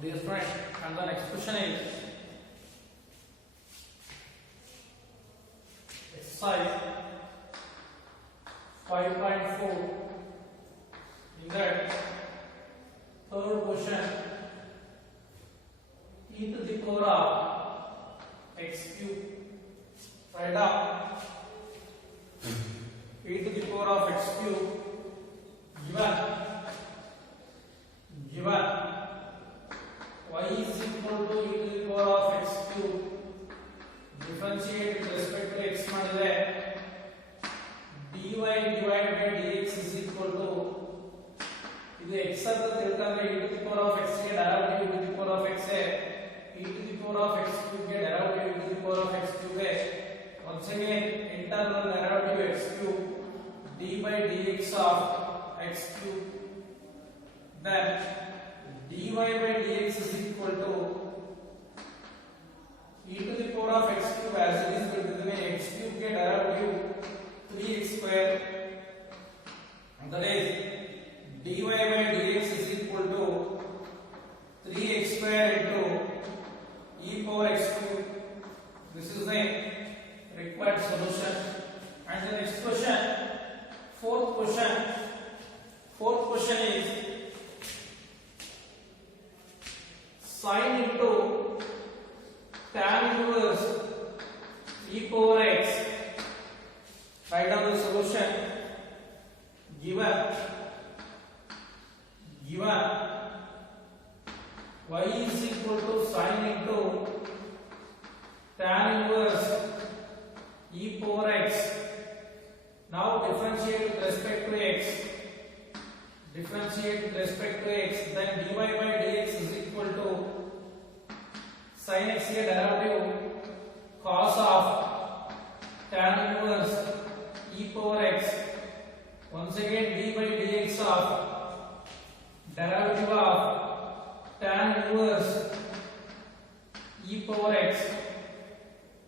different. And the next question is exercise 5.4. In that third question, e to the power of x cube. Write down e to the power of x cube given y is equal to e to the power of x cube. Differentiate with respect to x ಮಾಡಿದ್ರೆ dy divided by dx is equal to ಇದು x ಅಂತ ತಿಳ್ಕೊಂಡ್ರೆ e to the power of x ಗೆ derivative e to the power of x e to the power of x cube ಗೆ derivative e to the power of x cube once again internal derivative x cube d by dx of x cube, then dy by dx is equal to e to the power of x cube as it is written x cube get derivative 3x square, that is dy by dx is equal to 3x square into e power x cube. This is the required solution. And the next question, fourth question is sin into tan inverse e power x. Write down the solution. Given y is equal to sin into tan inverse e power x. Now differentiate with respect to x. Then dy by dx is equal to sin x के derivative cos of tan inverse e power x. Once again d by dx of derivative of tan inverse e power x,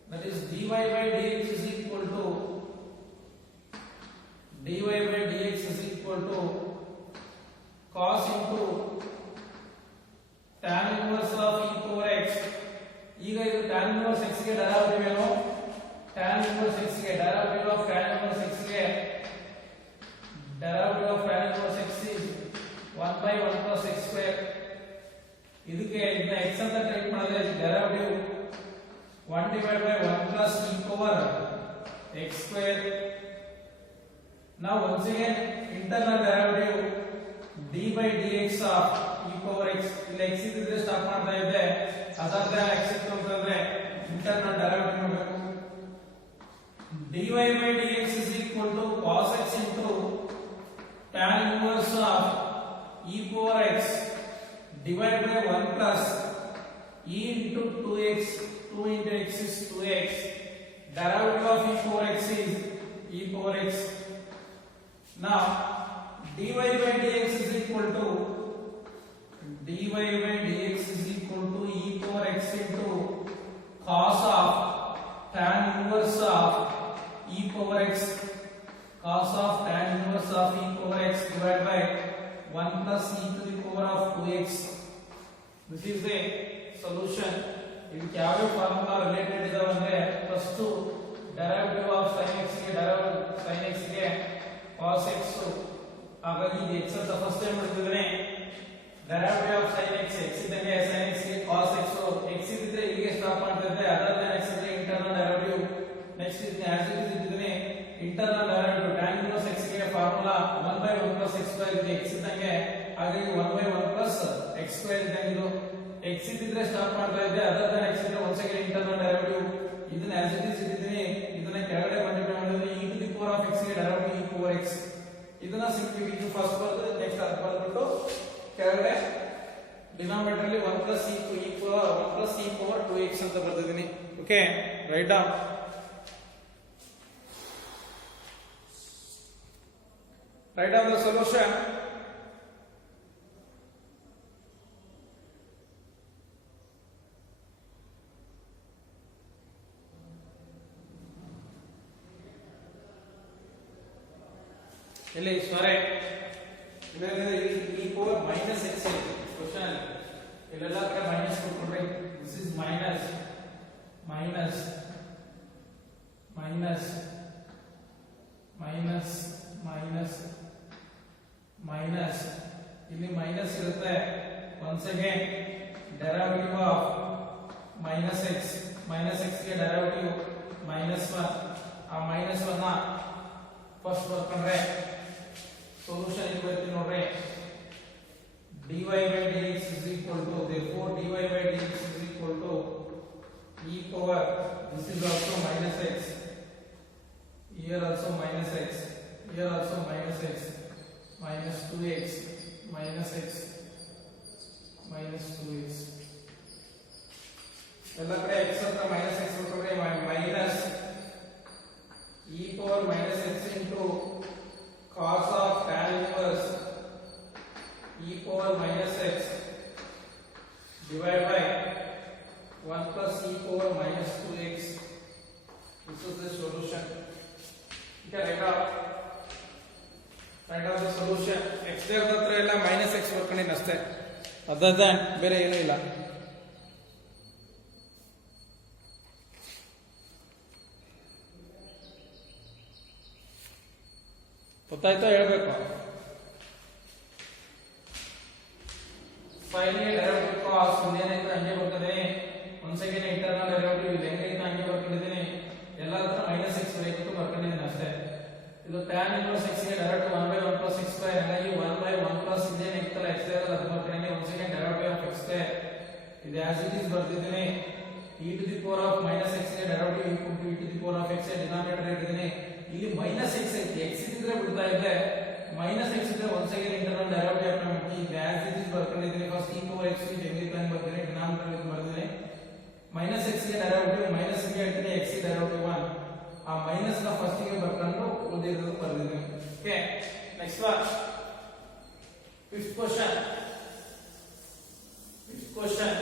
that is dy by dx is equal to cos into tan inverse of e power x. ಈಗ ಇದು tan inverse x ಗೆ derivative ಏನು? tan inverse x ಗೆ derivative of tan inverse x ಗೆ derivative of tan inverse x is 1 by 1 plus x square. ಇದಕ್ಕೆ ಇದನ್ನ x ಅಂತ ಟೈಪ್ ಮಾಡಿದ್ರೆ derivative 1 divided by 1 plus e power x square. Now once again internal derivative d by dx of e power x. ಇಲ್ಲಿ x ಇದ್ರೆ ಸ್ಟಾಪ್ ಮಾಡ್ತಾ ಇದ್ದೆ, other than x ಇತ್ತು ಅಂತಂದ್ರೆ ಇಂಟರ್ನಲ್ ಡೆರಿವೇಟಿವ್ ಮಾಡಬೇಕು. dy by dx is equal to cos x into tan inverse of e power x divided by 1 plus e into 2x. 2 into x is 2x. Derivative of e power x is e power x. Now dy by dx is equal to e power x into cos of tan inverse of e power x divided by 1 plus e to the power of 2x. This is the solution. ಇದಕ್ಕೆ ಯಾವ formula related ಇದಾವೆ ಅಂದ್ರೆ first derivative of sin x ಗೆ cos x. ಹಾಗಾಗಿ ಇದು x ಅಂತ first time ಮಾಡ್ತಿದ್ರೆ derivative of sin x ಇದ್ದಂಗೆ sin x ಗೆ cos x. x ಇದ್ರೆ ಇಲ್ಲಿಗೆ ಸ್ಟಾಪ್ ಮಾಡ್ತಾ ಇದ್ದೆ, ಅದರ್ ದನ್ x ಇದ್ರೆ ಇಂಟರ್ನಲ್ ಡೆರಿವೇಟಿವ್. ನೆಕ್ಸ್ಟ್ ಇದನ್ನ ಆಸ್ ಇಟ್ ಇಸ್ ಇದ್ದಿದ್ರೆ internal derivative tan inverse x ಗೆ ಫಾರ್ಮುಲಾ 1 by 1 plus x square ಇದೆ x ಇದ್ದಂಗೆ, ಹಾಗಾಗಿ 1 by 1 plus x square ಇದ್ದಂಗೆ ಇದು x ಇದ್ರೆ ಸ್ಟಾಪ್ ಮಾಡ್ತಾ ಇದ್ದೆ, ಅದರ್ ದನ್ x ಇದ್ರೆ once again ಇಂಟರ್ನಲ್ ಡೆರಿವೇಟಿವ್. ಇದನ್ನ ಆಸ್ ಇಟ್ ಇಸ್ ಇದ್ದಿದ್ರೆ ಇದನ್ನ ಕೆಳಗಡೆ ಮಲ್ಟಿಪ್ಲೈ ಮಾಡಿದ್ರೆ e to the power of x ಗೆ ಡೆರಿವೇಟಿವ್ e power x. ಇದನ್ನ ಸಿಂಪ್ಲಿಫಿಕೇಶನ್ ಫಸ್ಟ್ ಬರ್ತದೆ, ನೆಕ್ಸ್ಟ್ ಅದು ಬರ್ಬಿಟ್ಟು ಕೆಳಗಡೆ ಡಿನಾಮಿನೇಟರ್ ಅಲ್ಲಿ 1 plus e power 2x ಅಂತ ಬರ್ತಿದ್ದೀನಿ. Okay, right down. Write down the solution. ಇಲ್ಲಿ ಸಾರಿ e power minus x question ಅಲ್ಲಿ ಇಲ್ಲೆಲ್ಲ ಕಡೆ ಮೈನಸ್ ಕೊಟ್ಕೊಂಡ್ರೆ this is minus minus minus minus minus minus ಇಲ್ಲಿ ಮೈನಸ್ ಇರುತ್ತೆ once again derivative of minus x ಗೆ derivative -1 ಆ -1 ನ ಫಸ್ಟ್ ಬರ್ಕೊಂಡ್ರೆ ಸೊಲ್ಯೂಷನ್ ಇಲ್ಲಿ ಬರ್ತೀನಿ ನೋಡ್ರಿ dy by dx is equal to therefore dy by dx is equal to e power this is also minus x here also minus x here also minus x minus 2x minus x minus 2x ಎಲ್ಲ ಕಡೆ x ಅಂತ minus x ಕೊಟ್ಟರೆ minus e power minus x into cos of tan inverse e power minus x divided by 1 plus e power minus 2x. This is the solution. You can write out the solution. X there ಹತ್ರ ಎಲ್ಲ minus x ಬರ್ಕೊಂಡಿದ್ದೀನಿ ಅಷ್ಟೇ, other than ಬೇರೆ ಏನೂ ಇಲ್ಲ. ಗೊತ್ತಾಯ್ತಾ ಹೇಳ್ಬೇಕು. Finally derivative ಕಾಸ್ ಏನಾಯ್ತು ಹಂಗೆ ಬರ್ತದೆ. once again ಇಂಟರ್ನಲ್ ಡೆರಿವೇಟಿವ್ ಇಲ್ಲಿ ಹೆಂಗೈತೆ ಹಂಗೆ ಬರ್ಕೊಂಡಿದ್ದೀನಿ, ಎಲ್ಲ ಹತ್ರ minus x ಬರೀಬೇಕು ಬರ್ಕೊಂಡಿದ್ದೀನಿ ಅಷ್ಟೇ. ಇದು tan inverse x ಗೆ ಡೈರೆಕ್ಟ್ 1 by 1 plus x square ಹಾಗಾಗಿ 1 by 1 plus ಇದೇನು ಇತ್ತಲ್ಲ x square ಅದು ಬರ್ಕೊಂಡಿದ್ದೀನಿ. once again derivative of x square ಇದು as it is ಬರ್ತಿದ್ದೀನಿ. e to the power of minus x ಗೆ derivative equal to e to the power of x denominator ಇಟ್ಟಿದ್ದೀನಿ. ಇಲ್ಲಿ minus x ಐತಿ, x ಇದ್ರೆ ಬಿಡ್ತಾ ಇದ್ದೆ, minus x ಇದ್ರೆ once again internal derivative apply ಮಾಡಿ ಈಗ as it is ಬರ್ಕೊಂಡಿದ್ದೀನಿ. ಫಸ್ಟ್ e power x ಗೆ ಹೆಂಗಿತ್ತು ಹಂಗೆ ಬರ್ತೀನಿ, ಡಿನಾಮಿನೇಟರ್ ಇದು ಬರ್ತೀನಿ. minus x ಗೆ ಡೆರಿವೇಟಿವ್ ಮೈನಸ್ ಗೆ ಹೇಳ್ತೀನಿ, x ಗೆ ಡೆರಿವೇಟಿವ್ 1 ಆ ಮೈನಸ್ ನ ಫಸ್ಟ್ ಗೆ ಬರ್ಕೊಂಡು ಉಳಿದಿರೋದು ಬರ್ದಿದ್ದೀನಿ. Okay, next one fifth question. Fifth question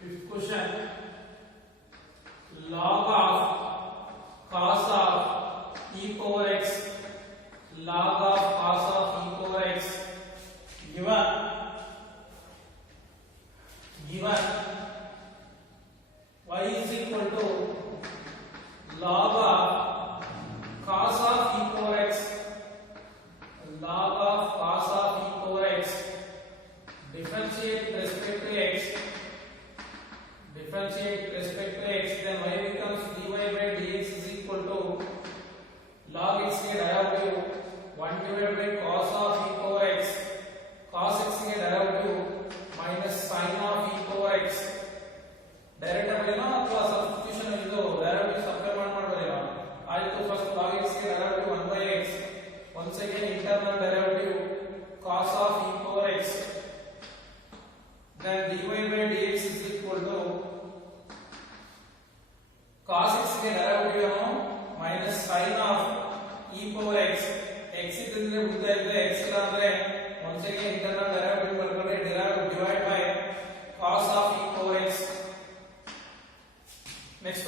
Fifth question log of cos of e power x log of cos of e power x given y is equal to log of cos of e power x log of cos of e power x differentiate with respect to x then y becomes dy by dx is equal to log x के derivative 1 divided by cos of e power x cos x के derivative minus sin of e power x direct ಬರೆಯೋಣ ಅಥವಾ ಸಬ್ಸ್ಟಿಟ್ಯೂಷನ್ ಇದು derivative supply ಮಾಡಬಾರದು. ಆಯ್ತು, first log x के derivative 1 by x once again internal derivative cos of e power x then dy by dx is equal to cos x के derivative ಏನು minus sin of e power x x ಇದ್ರೆ ಉಳಿದ ಇದೆ x ಇಲ್ಲ ಅಂದ್ರೆ once again internal derivative ಬರ್ಕೊಂಡ್ರೆ derivative divide by cos of e power x. next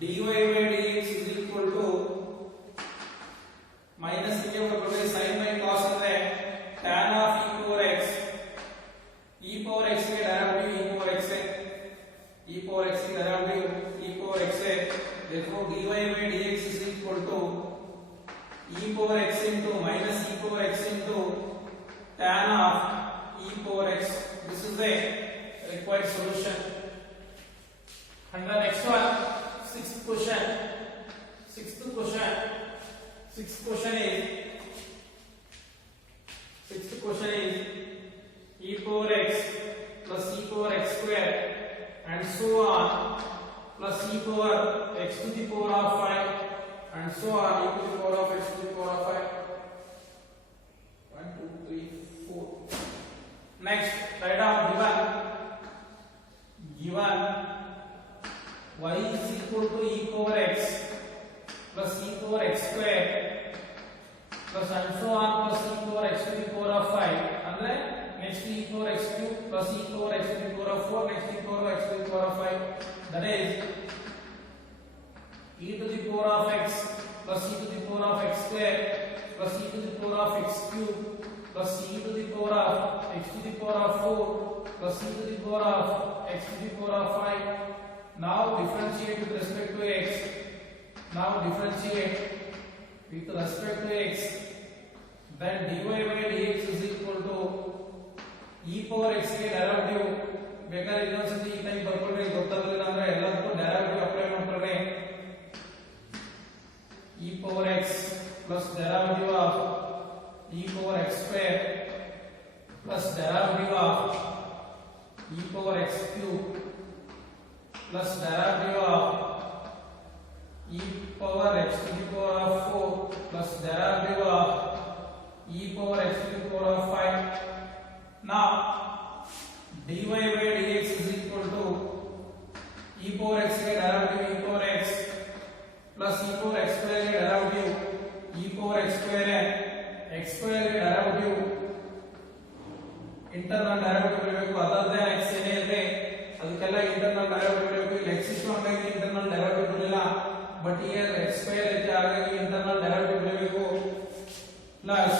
dy by dx is equal to minus ಗೆ ಬರ್ಕೊಂಡ್ರೆ sin by cos ಅಂದ್ರೆ tan of e power x e power x के derivative e power x है, e power x की derivative e power x है, therefore dy by dx is equal to e power x into minus e power x into tan of e power x. This is the required solution. And the next one, sixth question is e power x plus e power x square and so on plus e power x to the power of 5 and so on e to the power of x to the power of 5. 1 2 3 4. Next, write down given y is equal to e power x plus e power x square plus and so on plus e power x to the power of 5 ಅಂದ್ರೆ next e power x cube plus e power x to the power of 4 next e power x to the power of 5 that is e to the power of x plus e to the power of x square plus e to the power of x cube plus e to the power of x to the power of 4 plus e to the power of x to the power of 5. Now differentiate with respect to x. Now differentiate with respect to x. Then dy by dx is equal to e power x ಗೆ derivative ಬೇಕಾದ್ರೆ ಇನ್ನೊಂದ್ಸತಿ ಈ ಟೈಪ್ ಬರ್ಕೊಂಡ್ರೆ ಗೊತ್ತಾಗಲಿಲ್ಲ ಅಂದ್ರೆ ಎಲ್ಲದಕ್ಕೂ derivative apply ಮಾಡ್ಕೊಂಡ್ರೆ e power x plus derivative of e power x square plus derivative of e power x cube plus derivative of e power x to the power of 4 plus derivative of e power x to the power of 5. Now dy by dx is equal to e power x के derivative e power x plus e power x square के derivative e power x square है x square के derivative internal derivative ಬರಬೇಕು other than x ಏನೇ ಇದೆ ಅದಕ್ಕೆಲ್ಲ internal derivative ಬರಬೇಕು ಇಲ್ಲಿ x ಇಷ್ಟು ಹಾಗಾಗಿ internal derivative ಬರಲಿಲ್ಲ but here x square ಇದೆ ಹಾಗಾಗಿ internal derivative ಬರಬೇಕು plus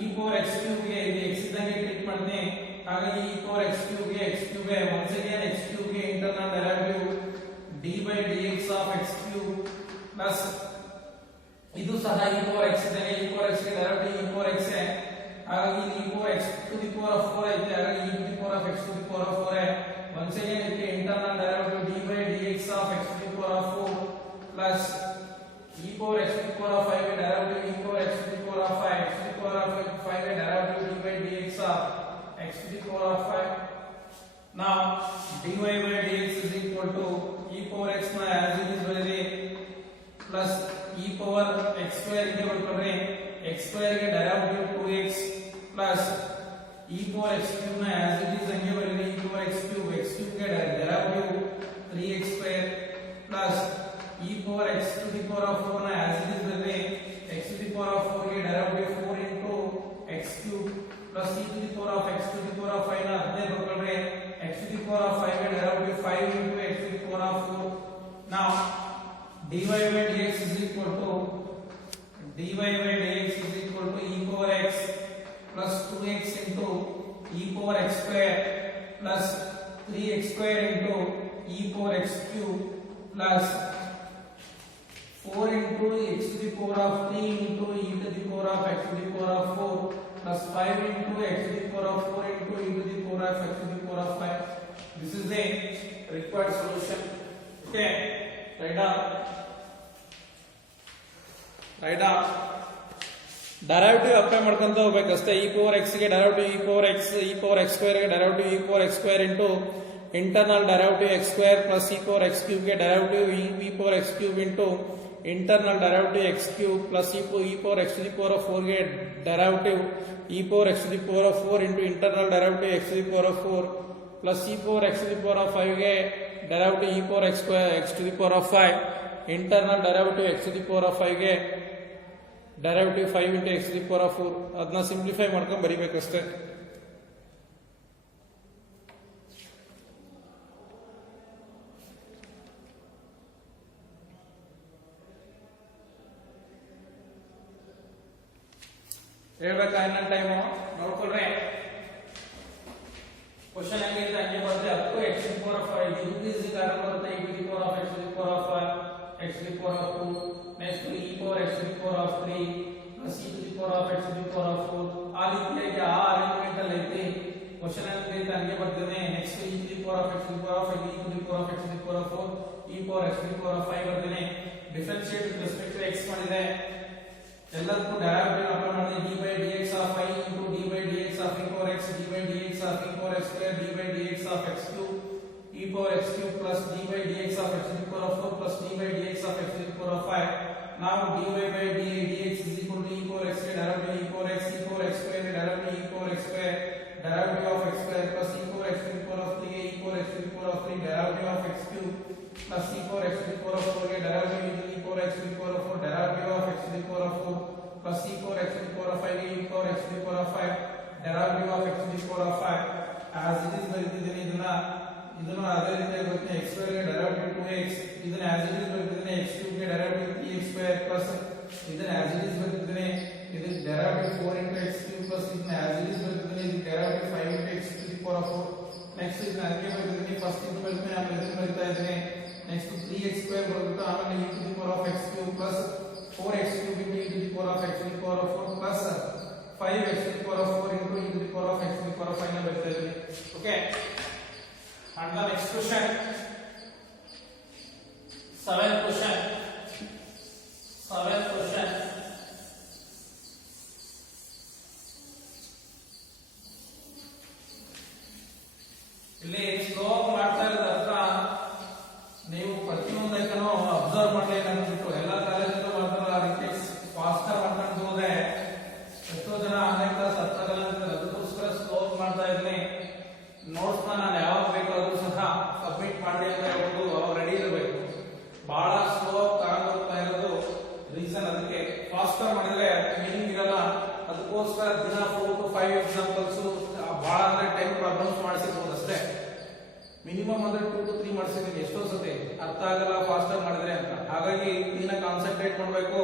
e power x cube ಗೆ ಇದು x ಇದ್ದಂಗೆ ಟ್ರೀಟ್ ಮಾಡ್ತೀನಿ ಹಾಗಾಗಿ e power x cube ಗೆ x cube है once again x cube ಗೆ internal derivative d by dx of x cube plus ಇದು ಸಹ e power x ಇದ್ದಂಗೆ e power x ಗೆ derivative e power x है ಹಾಗಾಗಿ e power x to the power of 4 ಐತೆ ಹಾಗಾಗಿ e to the power of x to the power of 4 है once again ಇದಕ್ಕೆ internal derivative d by dx of x to the power of 4 plus e power x to the power of 5 ಗೆ derivative e power x to the power of 5 x to the power of 5 ಗೆ derivative d by dx of x to the power of 5. Now dy by dx is equal to e power x na as it is ಬರೆದಿ plus e power x square ಗೆ ಬರ್ಕೊಂಡ್ರೆ x square ಗೆ derivative 2x plus e power x cube na as it is ಹಂಗೆ ಬರೆದಿ e power x cube ಗೆ derivative 3x square plus e power x to the power of 4 na as it is ಬರೆದಿ x to the power of 4 ಗೆ derivative 4 into x cube plus e to the power of x to the power of 5 na ಅದನ್ನೇ ಬರ್ಕೊಂಡ್ರೆ x to the power of 5 ಗೆ derivative 5 into x to the power of 4. Now dy by dx is equal to e power x plus 2x into e power x square plus 3x square into e power x cube plus 4 into x to the power of 3 into e to the power of x to the power of 4 plus 5 into x to the power of 4 into e to the power of x to the power of 5. This is the required solution. Okay, write down derivative apply ಮಾಡ್ಕೊಂತ ಹೋಗಬೇಕಷ್ಟೇ e power x ಗೆ derivative e power x square ಗೆ derivative e power x square into internal derivative x square plus e power x cube ಗೆ derivative e power x cube into internal derivative x cube plus e power x to the power of 4 ಗೆ derivative e power x to the power of 4 into internal derivative x to the power of 4 plus e power x to the power of 5 ಗೆ derivative e power x square x to the power of 5 internal derivative x to the power of 5 ಗೆ derivative 5 into x to the power of 4 ಅದನ್ನ ಸಿಂಪ್ಲಿಫೈ ಮಾಡ್ಕೊಂಡು ಬರಿಬೇಕಷ್ಟೇ. ಹೇಳ್ಬೇಕಾ ಇನ್ನೊಂದು ಟೈಮು ನೋಡ್ಕೊಳ್ರೆ ಕ್ವಶನ್ ಹೆಂಗಿದೆ ಹಂಗೆ ಬರುತ್ತೆ up to x to the power of 5 increase the ಕಾರಣ ಬರುತ್ತೆ e to the power of x to the power of 5 x to the power of 2 next to e power x to the power of 3 plus e to the power of x to the power of 4 ಆ ರೀತಿಯಾಗಿ ಆ ಅರೇಂಜ್ಮೆಂಟ್ ಅಲ್ಲಿ ಐತಿ ಕ್ವಶನ್ ಹೆಂಗಿದೆ ಹಂಗೆ ಬರ್ತದೆ next to e to the power of x to the power of 5 e to the power of x to the power of 4 e power x to the power of 5 ಬರ್ತದೆ differentiate with respect to x ಮಾಡಿದೆ ಎಲ್ಲದಕ್ಕೂ direct apply ಮಾಡಿದೆ d by dx of 5 into d by dx of e power x d by dx of e power x square d by dx of x cube e power x cube plus d by dx of x to the power of 4 plus d by dx of x to the power of 5. Now dy by dx is equal to e power x derivative e power x square derivative e power x square derivative of x square plus e power x to the power of 3 e power x to the power of 3 derivative of x cube plus e power x to the power of 4 derivative e power x to the power of 4 derivative of x to the power of 4 plus e power x to x to the power of 5 derivative of x to the power of 5 as it is ಬರೆದಿದ್ದೇನೆ ಇದನ್ನ ಅದೇ ರೀತಿ ಬರೆದಿದ್ದೇನೆ x square ಗೆ derivative 2x ಇದನ್ನ as it is ಬರೆದಿದ್ದೇನೆ x cube ಗೆ derivative 3x square plus ಇದನ್ನ as it is ಬರೆದಿದ್ದೇನೆ ಇದು derivative 4 into x cube plus ಇದನ್ನ as it is ಬರೆದಿದ್ದೇನೆ ಇದು derivative 5 into x to the power of 4 next ಇದನ್ನ ಅದಕ್ಕೆ ಬರೆದಿದ್ದೇನೆ ಫಸ್ಟ್ ಇದು ಬರೆದಿದ್ದೇನೆ ಆಮೇಲೆ ಇದನ್ನ ಬರೀತಾ ಇದ್ದೇನೆ next 3x square ಬರೆದ್ಬಿಟ್ಟು ಆಮೇಲೆ e to the power of x cube plus 4x cube into e to the power of x to the power of 4 plus 5x to the power of 4 into e to the power of x to the power of 5 ನ ಬರೀತಾ ಇದ್ದೀನಿ. Okay, and the next question, seventh question ಇಲ್ಲಿ ಸ್ಲೋಪ್ ಮಾಡ್ತಾ ಇರೋದ್ರ ಅರ್ಥ ನೀವು ಪ್ರತಿಯೊಂದಕ್ಕೂ ಅಬ್ಸರ್ವ್ ಮಾಡಲಿ ಅಂದ್ಬಿಟ್ಟು ಎಲ್ಲ ಕಾಲೇಜಲ್ಲೂ ಮಾಡ್ತಾರಲ್ಲ ಆ ರೀತಿ ಫಾಸ್ಟರ್ ಮಾಡ್ಕೊಂಡು ಹೋದ್ರೆ ಎಷ್ಟೋ ಜನ ಆನ್ಲೈನ್ ಕ್ಲಾಸ್ ಅರ್ಥ ಆಗಲ್ಲ ಅಂತಾರೆ. ಅದಕ್ಕೋಸ್ಕರ ಸ್ಲೋಪ್ ಮಾಡ್ತಾ ಇದ್ದೀನಿ. ನೋಟ್ಸ್ ನಾನು ಯಾವಾಗ ಬೇಕಾದ್ರೂ ಸಹ ಸಬ್ಮಿಟ್ ಮಾಡಿ ಅಂತ ಹೇಳ್ಬೋದು, ಅವಾಗ ರೆಡಿ ಇರಬೇಕು. ಬಹಳ ಸ್ಲೋಪ್ ತಗೊಂಡು ಹೋಗ್ತಾ ಇರೋದು ರೀಸನ್ ಅದಕ್ಕೆ. ಫಾಸ್ಟರ್ ಮಾಡಿದ್ರೆ ಮೀನಿಂಗ್ ಇರಲ್ಲ. ಅದಕ್ಕೋಸ್ಕರ ದಿನ 4 to 5 ಎಕ್ಸಾಂಪಲ್ಸ್ ಬಹಳ ಅಂದ್ರೆ 10 ಪ್ರಾಬ್ಲಮ್ಸ್ ಮಾಡಿಸಿರ್ಬೋದು ಅಷ್ಟೇ. ಮಿನಿಮಮ್ ಅಂದ್ರೆ 2 to 3 ಮಾಡಿಸಿದ್ದೀನಿ ಎಷ್ಟೋ ಸತಿ. ಅರ್ಥ ಆಗಲ್ಲ ಫಾಸ್ಟರ್ ಮಾಡಿದ್ರೆ ಅಂತ. ಹಾಗಾಗಿ ನೀನ ಕಾನ್ಸಂಟ್ರೇಟ್ ಮಾಡಬೇಕು.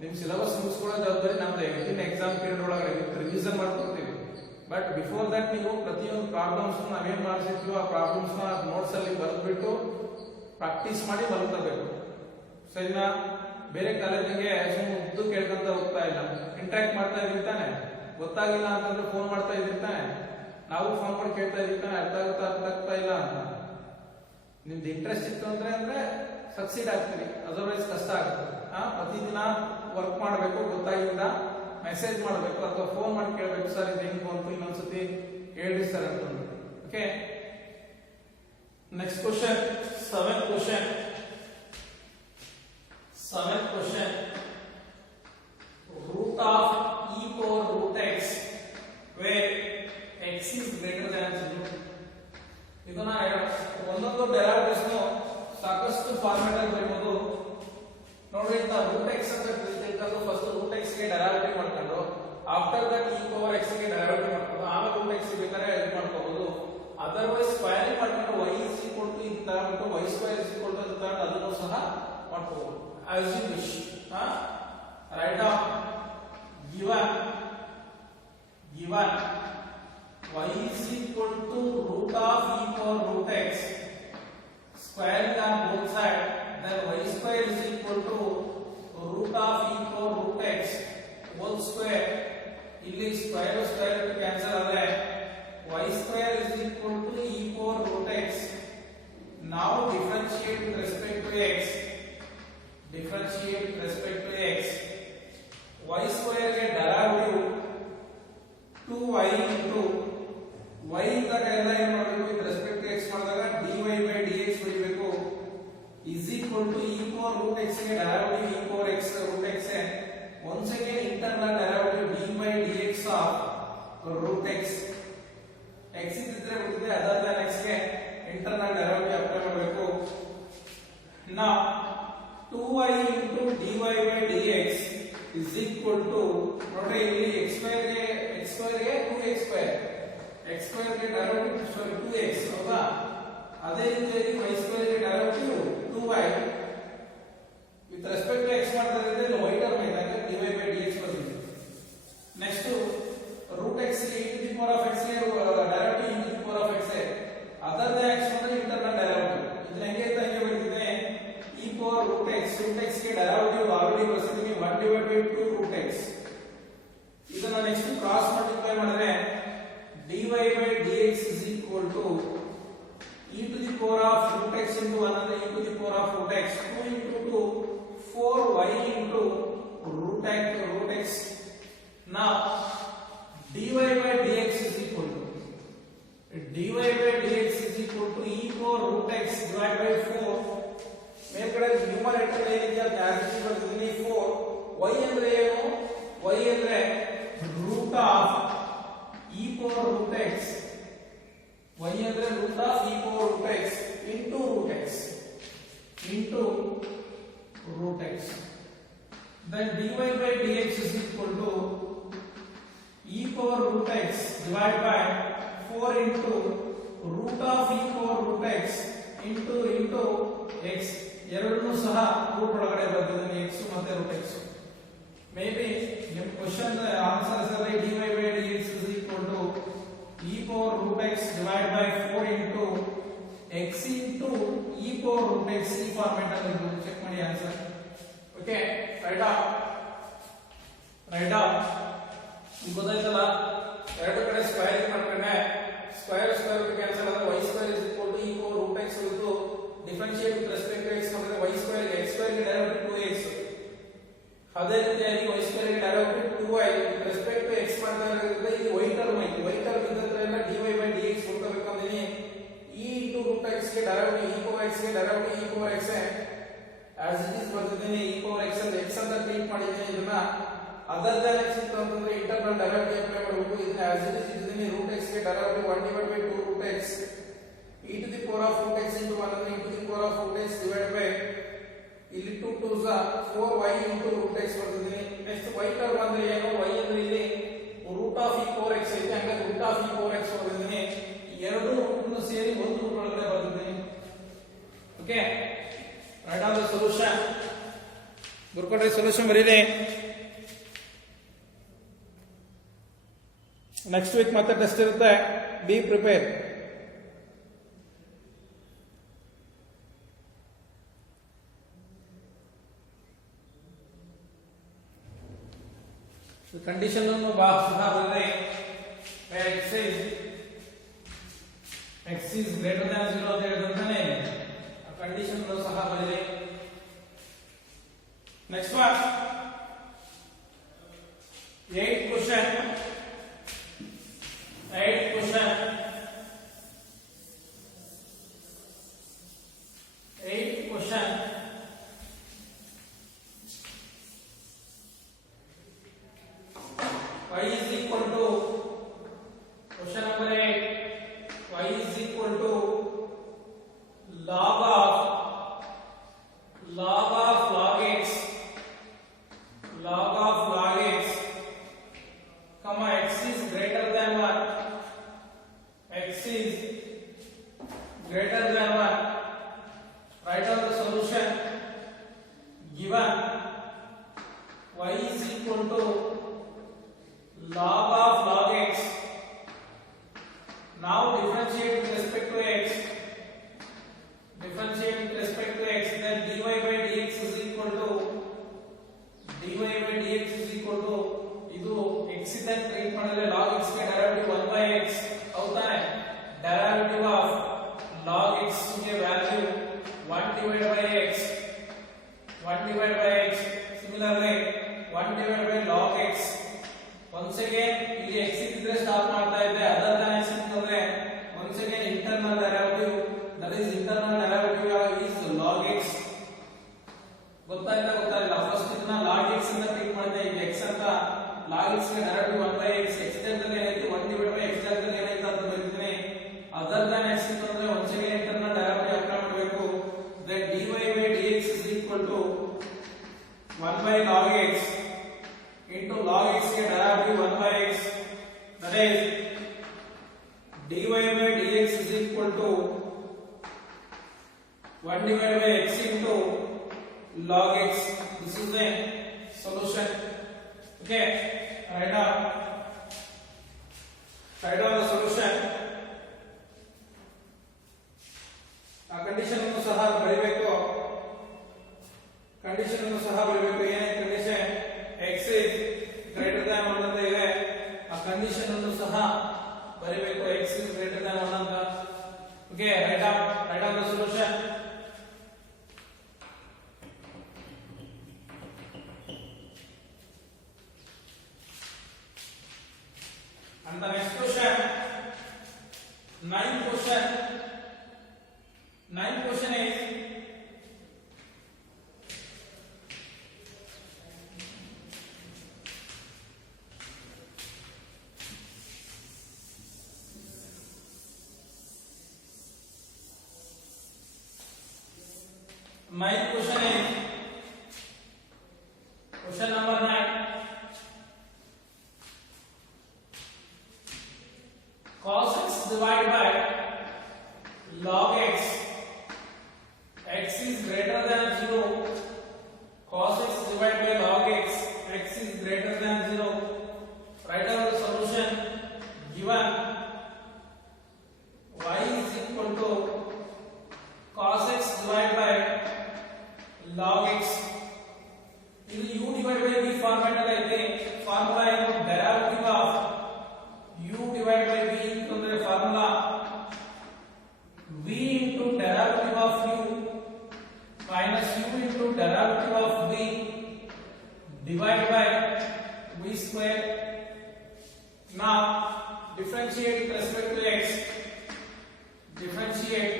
ನಿಮ್ ಸಿಲೆಬಸ್ ಮುಗಿಸ್ಕೊಳ್ಳೋ ಜವಾಬ್ದಾರಿ ನಮ್ದು. ವಿತಿನ್ ಎಕ್ಸಾಮ್ ಪೀರಿಯಡ್ ಒಳಗಡೆ ರಿವಿಷನ್ ಮಾಡ್ಕೊಡ್ತೀವಿ. ಬಟ್ ಬಿಫೋರ್ ದಟ್ ನೀವು ಪ್ರತಿಯೊಂದು ಪ್ರಾಬ್ಲಮ್ಸ್ ನಾವೇನ್ ಮಾಡಿಸಿರ್ತೀವೋ ಆ ಪ್ರಾಬ್ಲಮ್ಸ್ ನ ನೋಟ್ಸ್ ಅಲ್ಲಿ ಬರೆದ್ಬಿಟ್ಟು ಪ್ರಾಕ್ಟೀಸ್ ಮಾಡಿ ಮಲ್ಕೋಬೇಕು. ಸರಿನಾ? ಬೇರೆ ಕಾಲೇಜಿಗೆ ಸುಮ್ಮನೆ ಉದ್ದು ಕೇಳ್ಕೊಂತ ಹೋಗ್ತಾ ಇಲ್ಲ. ಇಂಟ್ರಾಕ್ಟ್ ಮಾಡ್ತಾ ಇರ್ತಾನೆ. ಗೊತ್ತಾಗಿಲ್ಲ ಅಂತಂದ್ರೆ ಫೋನ್ ಮಾಡ್ತಾ ಇರ್ತಾನೆ. ನಾವು ಫೋನ್ ಮಾಡಿ ಕೇಳ್ತಾ ಇರ್ತಾನೆ ಅರ್ಥ ಆಗ್ತಾ ಇಲ್ಲ ಅಂತ. ನಿಮ್ದು ಇಂಟ್ರೆಸ್ಟ್ ಇತ್ತು ಅಂದ್ರೆ ಸಕ್ಸೀಡ್ ಆಗ್ತೀವಿ, ಅದರ್ವೈಸ್ ಕಷ್ಟ ಆಗುತ್ತೆ. ಪ್ರತಿದಿನ ವರ್ಕ್ ಮಾಡಬೇಕು. ಗೊತ್ತಾಗಿಲ್ಲ ಮೆಸೇಜ್ ಮಾಡಬೇಕು ಅಥವಾ ಫೋನ್ ಮಾಡಿ ಕೇಳಬೇಕು, ಸರ್ ಇದು ಹೆಂಗ್ ಬಂತು ಇನ್ನೊಂದ್ಸತಿ ಹೇಳಿ ಸರ್ ಅಂತಂದು. Okay, next question, seventh question. Root of e power root x where x is greater than 0. ಇದನ್ನ ಒಂದೊಂದು ಡೆರಿವೇಟಿವ್ಸ್ ಸಾಕಷ್ಟು ಫಾರ್ಮ್ಯಾಟ್ ಅಲ್ಲಿ ಬರೆಯಬಹುದು. ನೋಡಿ, ರೂಟ್ x ಅಂತ ತಿಳ್ಕೊಂಡು ಫಸ್ಟ್ ರೂಟ್ x ಗೆ ಡೆರಿವೇಟಿವ್ ಮಾಡ್ಕೊಂಡು after that e power x ಗೆ ಡೆರಿವೇಟಿವ್ ಮಾಡ್ಕೊಂಡು ಆಮೇಲೆ ರೂಟ್ x ಬೇಕಾದ್ರೆ ಇದು ಮಾಡ್ಕೋಬಹುದು. ಅದರ್ವೈಸ್ ಸ್ಕ್ವೇರಿಂಗ್ ಮಾಡ್ಕೊಂಡು y is equal to ಇದು ತಗೊಂಡು y square is equal to ಅಂತ ತಗೊಂಡು ಅದನ್ನು ಸಹ ಮಾಡ್ಕೋಬಹುದು. as you wish. Write down given y is equal to root of e power root x squaring on both sides, then y square is equal to root of e power root x whole square. ಇಲ್ಲಿ square cancel ಆದರೆ y square is equal to e power root x. Now differentiate with respect to x. y square ಗೆ derivative 2y into y ಇಂದ ಎಲ್ಲ ಏನು ಮಾಡಬೇಕು with respect to x ಮಾಡಿದಾಗ dy by dx ಬರೀಬೇಕು is equal to e power root x ಗೆ derivative e power x root x. once again internal derivative dy by dx of root x. x ಇದ್ರೆ ಗೊತ್ತಿದೆ, other than x ಗೆ internal derivative apply ಮಾಡಬೇಕು. now 2y into dy by dx is equal to, ನೋಡಿ ಇಲ್ಲಿ x square ಗೆ 2x square, x square ಗೆ derivative 2x ಹೌದಾ? ಅದೇ ರೀತಿಯಾಗಿ y square ಗೆ derivative 2y with respect to x ಮಾಡಿದ್ರೆ ಇಲ್ಲಿ y ಟರ್ಮ್ ಇದ್ದಾಗ dy by dx ಬರುತ್ತೆ. ನೆಕ್ಸ್ಟ್ root x ಗೆ e to the power of x ಗೆ derivative e to the power of x. Other than x ಅಂದ್ರೆ internal derivative. ಇದನ್ನ ಹೆಂಗೆ ಅಂತ ಹಂಗೆ ಬರೀತಿದ್ರೆ e power root x ಗೆ derivative ಆಲ್ರೆಡಿ ಬರೆಸಿದೀನಿ 1 divided by 2 root x. ಇದನ್ನ ನೆಕ್ಸ್ಟ್ ಕ್ರಾಸ್ ಮಲ್ಟಿಪ್ಲೈ ಮಾಡಿದ್ರೆ dy by dx is equal to e to the power of root x into 1 ಅಂದ್ರೆ e to the power of root x 2 into 2 4y into root x. now dy by dx is equal to e power root x divided by 4. ಮೇಲ್ಗಡೆ ನ್ಯೂಮರೇಟರ್ ಏನಿದೆ ಅದು ಆಕ್ಚುಲಿ ಬರೆದಿದ್ದೀನಿ 4. y ಅಂದ್ರೆ ಏನು? y ಅಂದ್ರೆ root of e power root x. y ಅಂದ್ರೆ root of e power root x into root x. then dy by dx is equal to e power root x divided by 4 into root of e power root x into x ಎರಡನ್ನೂ ಸಹ ರೂಟ್ ಒಳಗಡೆ ಬರ್ತಿದ್ದೀನಿ x ಮತ್ತೆ root x. Maybe ನಿಮ್ಮ question answers ಅಲ್ಲಿ dy by dx is equal to e power root x divided by 4 into x into e power root x ಈ ಫಾರ್ಮ್ಯಾಟ್ ಅಲ್ಲಿ ಇರುತ್ತೆ. ಚೆಕ್ ಮಾಡಿ ಆನ್ಸರ್. ಓಕೆ ರೈಟ್ ಆಫ್ ಗೊತ್ತಾಯ್ತಲ್ಲ. ಎರಡು ಕಡೆ ಸ್ಕ್ವೇರ್ ಮಾಡ್ಕೊಂಡ್ರೆ ಸ್ಕ್ವೇರ್ ಕ್ಯಾನ್ಸಲ್ ಆದ್ರೆ y square is equal to e power root x ಇದ್ದು differentiate with respect to x ಮಾಡಿದ್ರೆ y square ಗೆ x square ಗೆ ಡೈರೆಕ್ಟ್ 2x. ಅದೇ ರೀತಿಯಾಗಿ y square ಗೆ direct 2y with respect to x ಮಾಡಿದ್ರೆ ಇಲ್ಲಿ y ಟರ್ಮ್ ಐತಿ. y ಟರ್ಮ್ ಇದ್ದರೆ ಎಲ್ಲ dy by dx ಹುಡುಕಬೇಕಂದ್ರೆ e into root x ಗೆ ಡೈರೆಕ್ಟ್ e power x ಗೆ direct e power x as it is ಬರ್ತಿದ್ದೀನಿ. e power x ಅಂತ x ಅಂತ ಟ್ರೀಟ್ ಮಾಡಿದ್ದೀನಿ. ಇದನ್ನ ಅದರ್ ದನ್ x ಅಂತಂದ್ರೆ ಇಂಟರ್ನಲ್ ಡೆರಿವೇಟಿವ್ ಅಪ್ಲೈ ಮಾಡಬೇಕು. ಇದನ್ನ as it is ಇದ್ದೀನಿ root x ಗೆ ಡೈರೆಕ್ಟ್ 1 divided by 2 root x e to the power of root x into 1 ಅಂದ್ರೆ e to the power of root x divided by ಇಲ್ಲಿ 2 2s 4y into root x ಬರ್ತಿದ್ದೀನಿ. Next y term ಅಂದ್ರೆ ಏನು? y ಅಂದ್ರೆ ಇಲ್ಲಿ root of e power x ಐತೆ, ಹಂಗಾಗಿ root of e power x ಬರ್ತಿದ್ದೀನಿ. ಎರಡು ರೂಟ್ ಸೇರಿ ಒಂದು ರೂಟ್ ಒಳಗಡೆ ಬರ್ತಿದ್ದೀನಿ. Okay write on the solution. ಬರ್ಕೊಂಡ್ರೆ ಸೊಲ್ಯೂಷನ್ ಬರೀರಿ. ನೆಕ್ಸ್ಟ್ ವೀಕ್ ಮತ್ತೆ ಟೆಸ್ಟ್ ಇರುತ್ತೆ. Be prepare. ಕಂಡೀಷನ್ ಅನ್ನು ಸಹ ಬರೆದರೆ x is greater than 0 ಅಂತ ಹೇಳಿದಂತಾನೆ ಆ ಕಂಡೀಷನ್ ಅನ್ನು ಸಹ ಬರೆದರೆ. Next one 8th question. 8th question y is equal to question number 8. y is equal to log of log x comma x is greater than 1. x is greater than 1. write out the solution. Given y is equal to log x. Now differentiate with respect to x. Then dy by dx is equal to ಇದು x ಇಂದ ಟ್ರೀಟ್ ಮಾಡಿದ್ರೆ log x ಗೆ derivative 1 by x ಹೌದಾನೆ. Derivative of log x ಗೆ value 1 divided by x. Similarly 1 divided by log x. once again ಇಲ್ಲಿ x ಇದ್ರೆ ಸ್ಟಾಪ್ ಮಾಡ್ತಾ ಇದ್ದೆ. ಅದರ್ ದನ್ x ಅಂತಂದ್ರೆ once again internal derivative, that is internal derivative is log x. ಗೊತ್ತಾಯ್ತಾ ಗೊತ್ತಾಗಿಲ್ಲ? ಫಸ್ಟ್ ಇದನ್ನ log x ಅಂತ ಟ್ರೀಟ್ ಮಾಡಿದೆ. ಈಗ x ಅಂತ log x ಗೆ ಡೈರೆಕ್ಟಿವ್ 1 by x. x ಜಾಗದಲ್ಲಿ ಏನಾಯ್ತು 1 divided by x ಜಾಗದಲ್ಲಿ ಏನಾಯ್ತು ಅಂತ ಬರೀತೀನಿ. ಅದರ್ ದನ್ x ಅಂತಂದ್ರೆ once again internal derivative apply ಮಾಡಬೇಕು. then dy by dx is equal to 1 by log x into log x ಗೆ derivative 1 by x. that is dy by dx is equal to 1 divided by x into log x. This is the solution. Okay, write down the solution. ಆ ಕಂಡೀಷನ್ ಅನ್ನು ಸಹ ಬರೆಯಬೇಕು. ಏನೇ condition x is greater than 1 ಅಂತ ಇದೆ. ಆ ಕಂಡೀಷನ್ ಅನ್ನು ಸಹ ಬರೆಯಬೇಕು. x is greater than 1 ಅಂತ. Okay, write down the solution. And the next question, 9th question is question number 9. divided by v square. Now differentiate with respect to x. Differentiate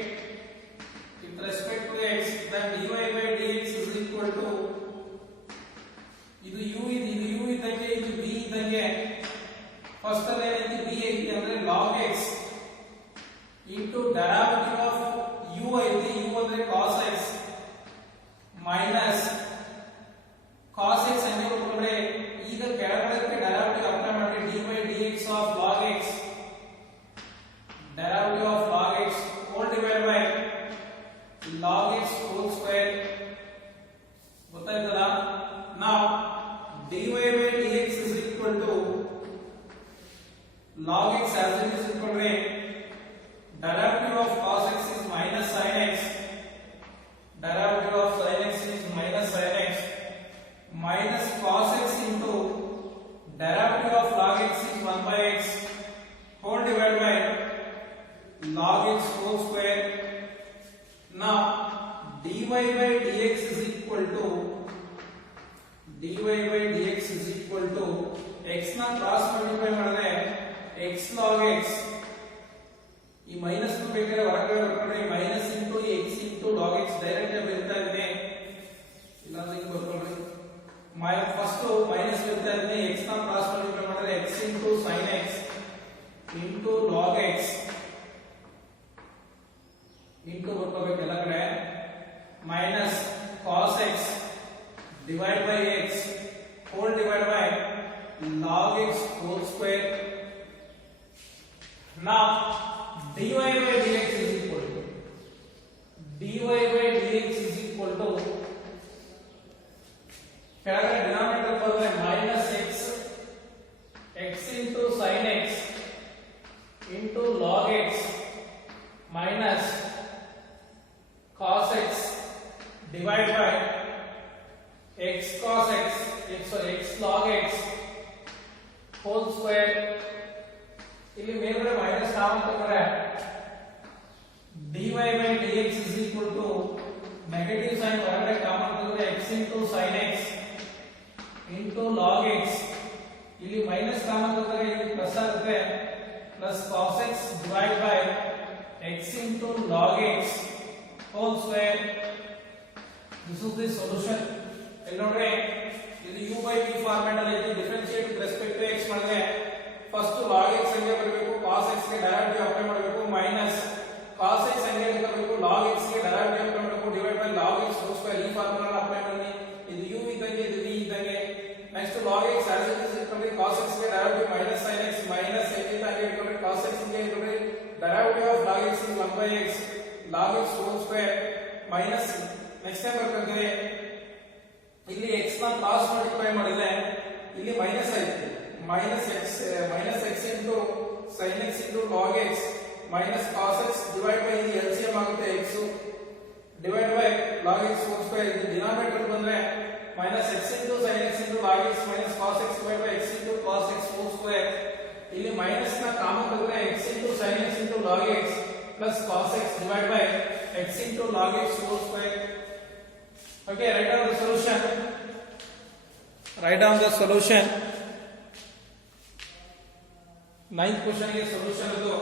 with respect to x, then dy by dx is equal to ಇದು u ಇದ್ದಂಗೆ ಇದು v ಇದ್ದಂಗೆ ಫಸ್ಟ್ ಅಲ್ಲಿ ಏನೈತಿ v ಐತಿ ಅಂದ್ರೆ log x into derivative of u ಐತಿ u ಅಂದ್ರೆ cos x minus cos x ಅಂದ್ರೆ ಒಳಗಡೆ ಈಗ ಕೆಳಗಡೆ derivative ಅಪ್ಲೈ ಮಾಡಿ dy by dx of log x derivative of log x whole divided by log x whole square ಗೊತ್ತಾಯ್ತಲ್ಲ. now dy by dx is equal to log x as it is equal to derivative of cos x is minus sin x, derivative of sin x is minus sin x minus cos x into derivative of log x is 1 by x whole divided by log x whole square. Now dy by dx is equal to x na cross multiply ಮಾಡಿದ್ರೆ x log x ಈ minus ನ ಬೇಕಾದ್ರೆ ಹೊರಗಡೆ ಬರ್ಕೊಂಡ್ರೆ minus into x into log x direct ಆಗಿ ಬರ್ತಾ ಇದೆ. ಇಲ್ಲಾಂದ್ರೆ ಹಿಂಗೆ ಬರ್ಕೊಂಡ್ರೆ ಫಸ್ಟ್ ಮೈನಸ್ ಬರ್ತಾ ಇದೆ, x ನ ಕ್ರಾಸ್ ಮಲ್ಟಿಪ್ಲೈ ಮಾಡಿದ್ರೆ x into sin x into log x into ಬರ್ಕೋಬೇಕು ಎಲ್ಲ ಕಡೆ minus cos x divided by x whole divided by log x whole square. Now dy by dx is equal to ಕೆಳಗಡೆ ಡಿನಾಮಿನೇಟರ್ ಬಂದ್ರೆ minus x into sin x into log x minus cos x divided by x cos x x log x whole square. ಇಲ್ಲಿ ಮೇಲ್ಗಡೆ minus common ತಗೊಂಡ್ರೆ dy by dx is equal to negative sign ಹೊರಗಡೆ common ತಗೊಂಡ್ರೆ x into sin x into log x, ಇಲ್ಲಿ minus common ತಗೊಂಡ್ರೆ ಇಲ್ಲಿ plus ಆಗುತ್ತೆ plus cos x divided by x into log x whole square. This is the solution. ಇಲ್ಲಿ ನೋಡ್ರಿ ಇದು u by v format ಅಲ್ಲಿ ಐತಿ. Differentiate with respect to x ಮಾಡಿದ್ರೆ ಫಸ್ಟ್ log x ಹಂಗೆ ಬರಬೇಕು, cos x ಗೆ ಡೈರೆಕ್ಟಿವ್ ಅಪ್ಲೈ ಮಾಡಬೇಕು, ಮೈನಸ್ cos x ಹಂಗೆ ಬರಬೇಕು, log x ಗೆ ಡೈರೆಕ್ಟಿವ್ ಅಪ್ಲೈ ಮಾಡಬೇಕು, divide by log x whole square. ಈ ಫಾರ್ಮುಲಾ ಅಪ್ಲೈ ಮಾಡಿ ಇದು u ಇದ್ದಂಗೆ ಇದು v ಇದ್ದಂಗೆ. Next log x as it is ಇಟ್ಕೊಂಡ್ರೆ cos x ಗೆ derivative minus sin x minus x ಇಂದ ಹಂಗೆ ಇಟ್ಕೊಂಡ್ರೆ cos x ಗೆ ಇಟ್ಕೊಂಡ್ರೆ directive of log x is 1 by x log x whole square minus next time ಬರ್ಕೊಂಡ್ರೆ ಇಲ್ಲಿ x ನ ಕ್ರಾಸ್ ಮಲ್ಟಿಪ್ಲೈ ಮಾಡಿದ್ರೆ ಇಲ್ಲಿ ಮೈನಸ್ ಆಯ್ತು, minus x into sin x into log x minus cos x divided by ಇಲ್ಲಿ LCM ಆಗುತ್ತೆ x divided by log x whole square. ಇದು ಡಿನಾಮಿನೇಟರ್ ಬಂದ್ರೆ minus x into sin x into log x minus cos x divided by x into cos x whole square. ಇಲ್ಲಿ ಮೈನಸ್ ನ ಕಾಮನ್ ತೆಗೆದ್ರೆ x into sin x into log x plus cos x divided by x into log x whole square. Okay, write down the solution. Ninth question ಗೆ solution ಇದು.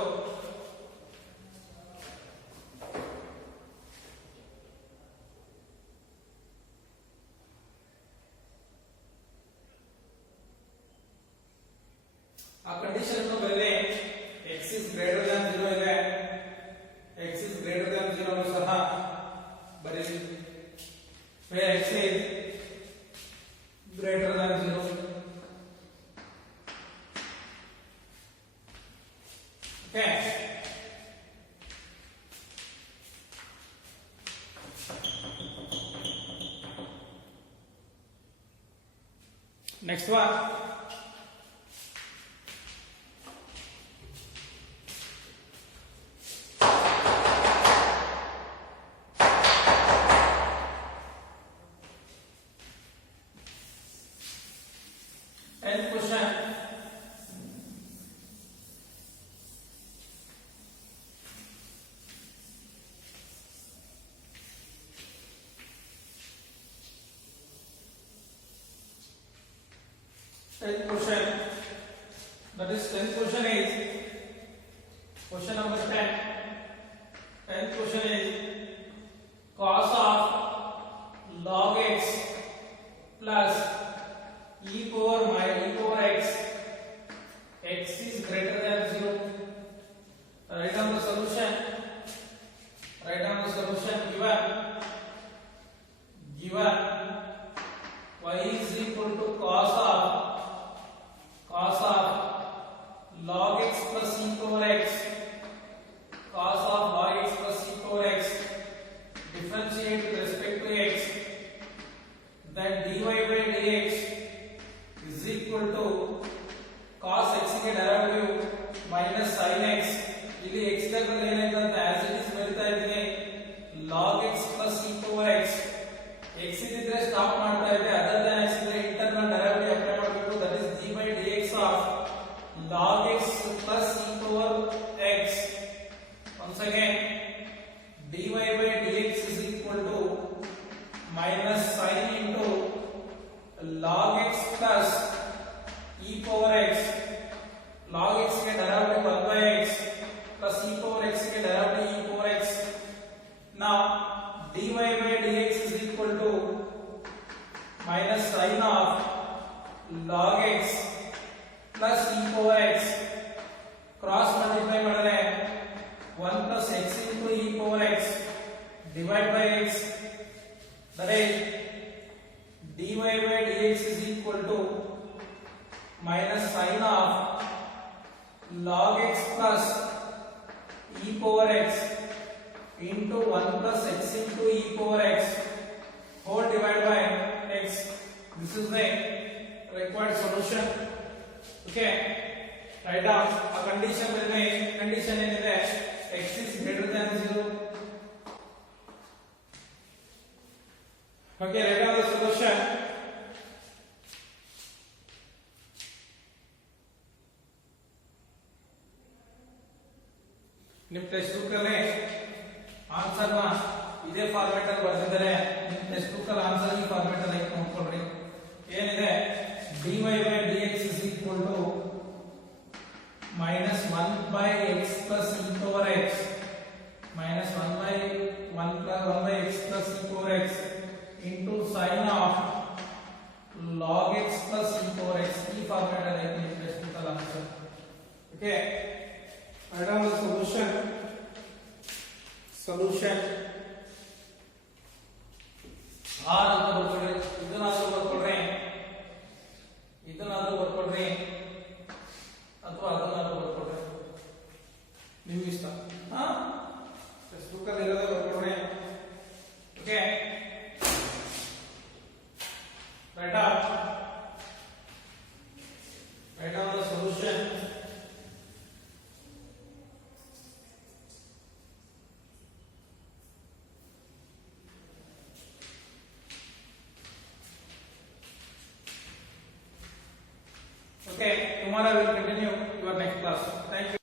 ಆ ಕಂಡೀಷನ್ ಅನ್ನು ಬರೆದ್ರೆ x is greater than 0 ಇದೆ, x is greater than 0 ಸಹ ಬರೆಯಿರಿ. where x is greater than 0. Okay. Next one. Tenth question. 10th question. That is 10th question is question number 10. 10th question is cos of log x plus e power x. X is greater than 0. Write down the solution. Write down the solution given y is equal to cos of log x plus e power x. Cos of log x plus e power x. Differentiate with respect to x. Then dy by dx is equal to cos x के derivative minus sin x. ಇಲ್ಲಿ x దగ్గర ಏನಾಯ್ತಂತೆ as it is ಬರಿತಾ ಇದ್ದೀನಿ log x plus e power x. x ಇದ್ದಿದ್ರೆ ಸ್ಟಾಪ್ ಮಾಡ್ತಾ ಇದ್ದೆ, other than x ಇದ್ರೆ ಇಂಟರ್ನಲ್ ಡೆರಿವೇಟಿವ್ ಅಪ್ಲೈ ಮಾಡಬೇಕು. That is d by dx of log x plus e power x. Once again dy by dx is equal to minus sin into log x plus e power x. log x के डेरिवेटिव 1 by x plus e power x के derivative e power x. Now dy by dx is equal to minus sin of log x plus e power x. Cross multiply ಮಾಡಿದ್ರೆ 1 plus x into e power x divide by x. That is dy by dx is equal to minus sin of log x plus e power x into 1 plus x into e power x whole divided by x. This is the required solution. Okay, write down a condition. Condition ಏನಿದೆ x is greater than 0. Okay, write down the solution. ನಿಮ್ಮ text book ಅಲ್ಲಿ ಆನ್ಸರ್ ನ ಇದೇ ಫಾರ್ಮ್ಯಾಟ್ ಅಲ್ಲಿ ಬರ್ತಿದ್ದಾರೆ. ನಿಮ್ಮ text book ಅಲ್ಲಿ ಆನ್ಸರ್ ಈ ಫಾರ್ಮ್ಯಾಟ್ ಅಲ್ಲಿ ನೋಡ್ಕೊಳ್ಳಿ. ಏನಿದೆ dy by dx is equal to minus 1 by x plus e power x minus 1 by x plus e power x into sin of log x plus e power x. ಈ ಫಾರ್ಮ್ಯಾಟ್ ಅಲ್ಲಿ ನಿಮ್ಮ text book ಅಲ್ಲಿ answer. Okay, write down the solution. R ಅಂತ ಬರ್ಕೊಳ್ಳಿ. ಇದನ್ನಾದ್ರೂ ಬರ್ಕೊಳ್ರಿ ಅಥವಾ ಅದನ್ನಾದ್ರೂ ಬರ್ಕೊಳ್ರಿ, ನಿಮ್ ಇಷ್ಟ. ಟೆಕ್ಸ್ಟ್ ಬುಕ್ ಅಲ್ಲಿ ಇರೋದು ಬರ್ಕೊಳ್ರಿ. Okay, right down the solution. Okay, tomorrow we will continue your next class. Thank you.